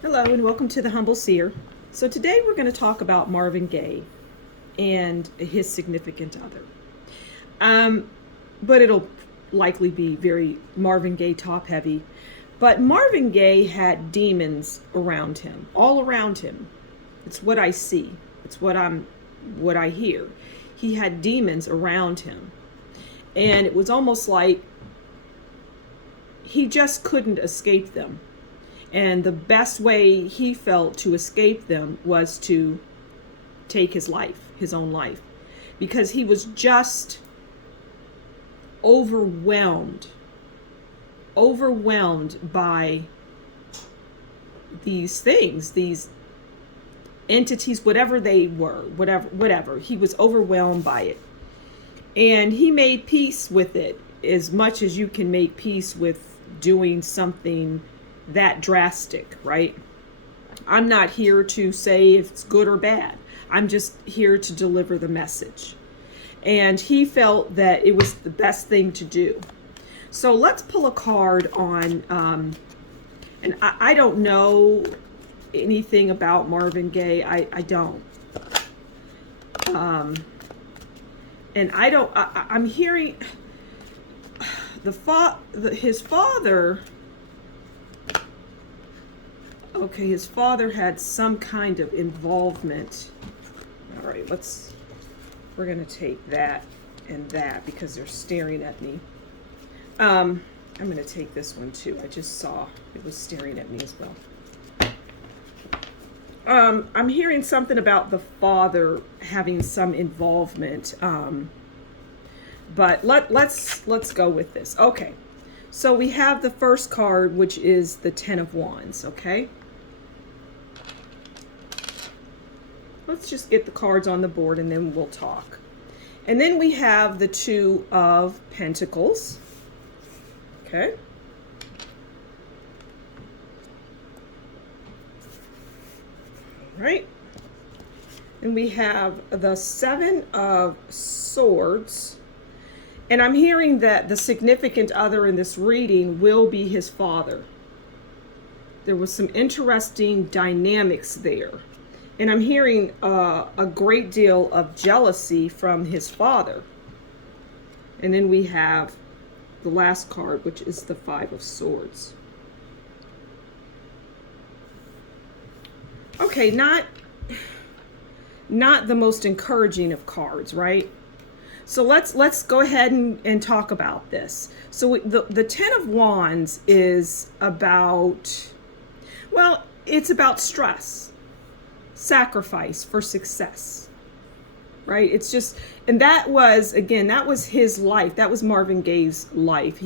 Hello and welcome to the Humble Seer. So today we're going to talk about Marvin Gaye and his significant other. But it'll likely be very Marvin Gaye top heavy. But Marvin Gaye had demons around him, all around him. It's what I see. It's what I hear. He had demons around him. And it was almost like he just couldn't escape them. And the best way he felt to escape them was to take his life, his own life, because he was just overwhelmed by these things, these entities, whatever they were, whatever. He was overwhelmed by it. And he made peace with it as much as you can make peace with doing something that drastic, right? I'm not here to say if it's good or bad. I'm just here to deliver the message. And he felt that it was the best thing to do. So let's pull a card on, and I don't know anything about Marvin Gaye. I don't. And I'm hearing his father. Okay, his father had some kind of involvement. All right, we're going to take that and that because they're staring at me. I'm going to take this one too. I just saw it was staring at me as well. I'm hearing something about the father having some involvement. But let's go with this. Okay. So we have the first card, which is the Ten of Wands, okay? Let's just get the cards on the board and then we'll talk. And then we have the Two of Pentacles. Okay. All right. And we have the Seven of Swords. And I'm hearing that the significant other in this reading will be his father. There was some interesting dynamics there. And I'm hearing a great deal of jealousy from his father. And then we have the last card, which is the Five of Swords. Okay, not the most encouraging of cards, right? So let's go ahead and talk about this. So the Ten of Wands is about, well, it's about stress, sacrifice for success, right? It's just, and that was his life. That was Marvin Gaye's life.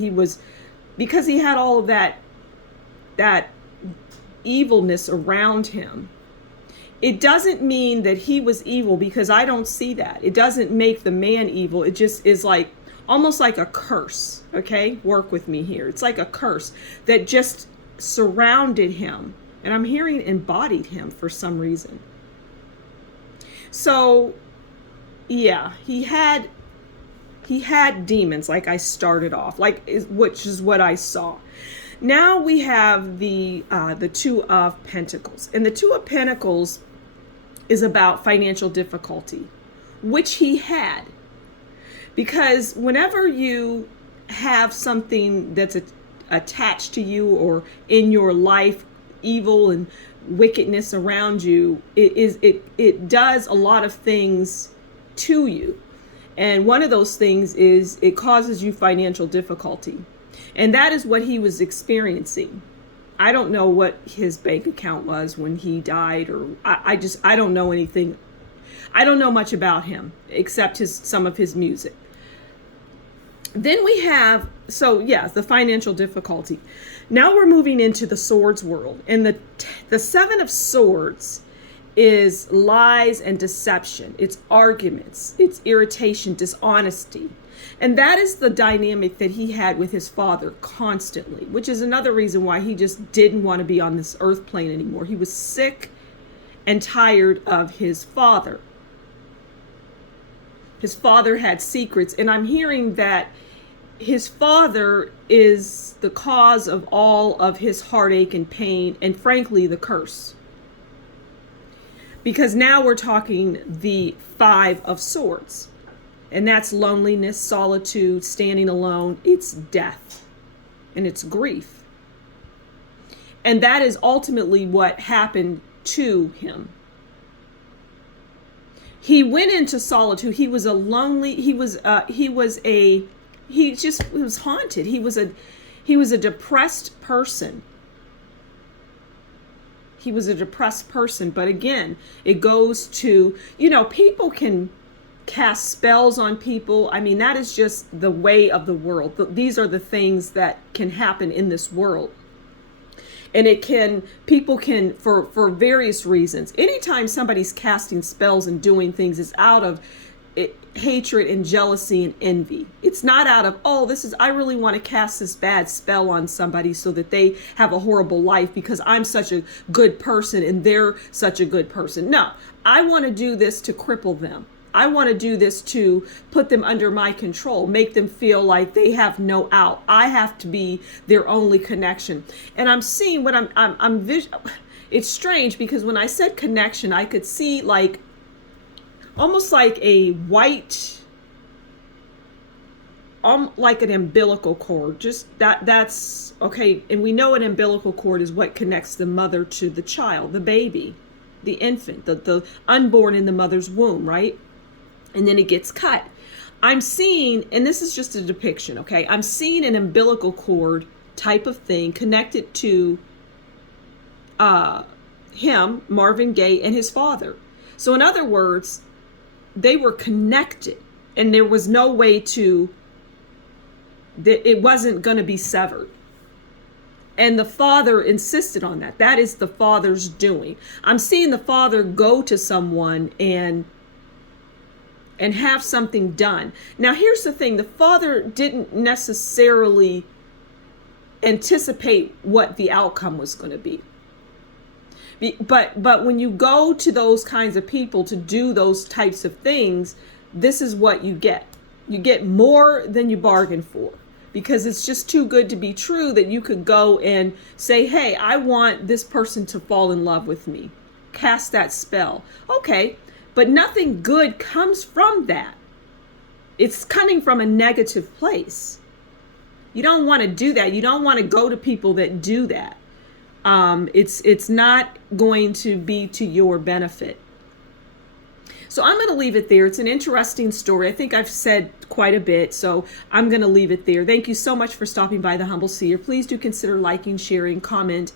Because he had all of that evilness around him. It doesn't mean that he was evil, because I don't see that. It doesn't make the man evil. It just is like, almost like a curse, okay? Work with me here. It's like a curse that just surrounded him. And I'm hearing embodied him for some reason. So, yeah, he had demons, like I started off, which is what I saw. Now we have the Two of Pentacles. And the Two of Pentacles is about financial difficulty, which he had. Because whenever you have something that's attached to you or in your life, evil and wickedness around you, it does a lot of things to you. And one of those things is it causes you financial difficulty. And that is what he was experiencing. I don't know what his bank account was when he died, or I don't know anything. I don't know much about him except some of his music. Then we have, the financial difficulty. Now we're moving into the swords world. And the Seven of Swords is lies and deception. It's arguments. It's irritation, dishonesty. And that is the dynamic that he had with his father constantly, which is another reason why he just didn't want to be on this earth plane anymore. He was sick and tired of his father. His father had secrets, and I'm hearing that his father is the cause of all of his heartache and pain, and frankly, the curse. Because now we're talking the Five of Swords. And that's loneliness, solitude, standing alone. It's death. And it's grief. And that is ultimately what happened to him. He went into solitude. He was a lonely, he was haunted. He was a depressed person. He was a depressed person. But again, it goes to, people can cast spells on people. I mean, that is just the way of the world. These are the things that can happen in this world. And people can, for various reasons. Anytime somebody's casting spells and doing things, it's out of hatred and jealousy and envy. It's not out of, I really want to cast this bad spell on somebody so that they have a horrible life because I'm such a good person and they're such a good person. No, I want to do this to cripple them. I want to do this to put them under my control, make them feel like they have no out. I have to be their only connection. And I'm seeing what it's strange because when I said connection, I could see almost like a white, like an umbilical cord. Just that's okay. And we know an umbilical cord is what connects the mother to the child, the baby, the infant, the unborn in the mother's womb, right? And then it gets cut. I'm seeing, and this is just a depiction, okay? I'm seeing an umbilical cord type of thing connected to him, Marvin Gaye, and his father. So in other words, they were connected, and there was no way it wasn't going to be severed. And the father insisted on that. That is the father's doing. I'm seeing the father go to someone and have something done. Now, here's the thing. The father didn't necessarily anticipate what the outcome was going to be. But when you go to those kinds of people to do those types of things, this is what you get. You get more than you bargained for. Because it's just too good to be true that you could go and say, hey, I want this person to fall in love with me. Cast that spell. Okay. But nothing good comes from that. It's coming from a negative place. You don't want to do that. You don't want to go to people that do that. It's not going to be to your benefit. So I'm going to leave it there. It's an interesting story. I think I've said quite a bit, so I'm going to leave it there. Thank you so much for stopping by the Humble Seer. Please do consider liking, sharing, comment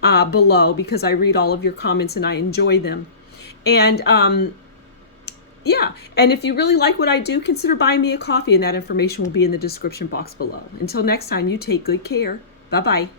below because I read all of your comments and I enjoy them. And and if you really like what I do, consider buying me a coffee, and that information will be in the description box below. Until next time, you take good care. Bye-bye.